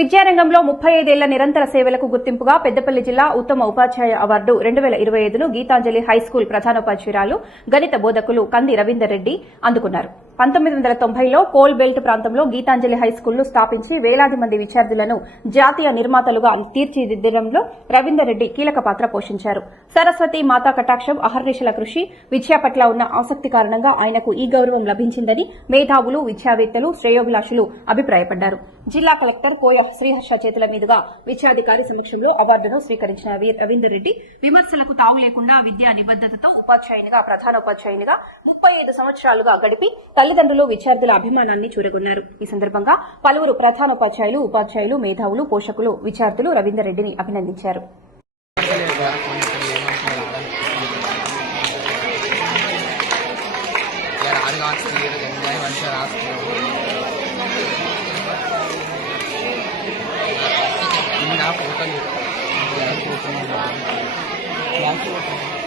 విద్యారంగంలో 35 ఏళ్ల నిరంతర సేవలకు గుర్తింపుగా పెద్దపల్లి జిల్లా ఉత్తమ ఉపాధ్యాయ అవార్డు 2025ను గీతాంజలి హైస్కూల్ ప్రధానోపాధ్యాయురాలు గణిత బోధకులు కంది రవీందర్ రెడ్డి అందుకున్నారు. 1990లో కోల్ బెల్ట్ ప్రాంతంలో గీతాంజలి హైస్కూల్ను స్థాపించి వేలాది మంది విద్యార్థులను జాతీయ నిర్మాతలుగా తీర్చిదిద్దడంలో రవీందర్ రెడ్డి కీలక పాత్ర పోషించారు. సరస్వతి మాతా కటాక్షం, అహర్నిశల కృషి, విద్య పట్ల ఉన్న ఆసక్తి కారణంగా ఆయనకు ఈ గౌరవం లభించిందని మేధావులు, విద్యావేత్తలు, శ్రేయోభిలాషులు అభిప్రాయపడ్డారు. జిల్లా కలెక్టర్ కోయ శ్రీహర్ష చేతుల మీదుగా విద్యాధికారి సమక్షంలో అవార్డును స్వీకరించిన రవీందర్ రెడ్డి విమర్శలకు తావు లేకుండా విద్యా నిబద్దతతో ఉపాధ్యాయునిగా, ప్రధానోపాధ్యాయునిగా 35 సంవత్సరాలుగా గడిపి తల్లిదండ్రులు, విద్యార్థుల అభిమానాన్ని చూరగొన్నారు. ఈ సందర్భంగా పలువురు ప్రధానోపాధ్యాయులు, ఉపాధ్యాయులు, మేధావులు, పోషకులు, విద్యార్థులు రవీందర్ రెడ్డిని అభినందించారు. फोटो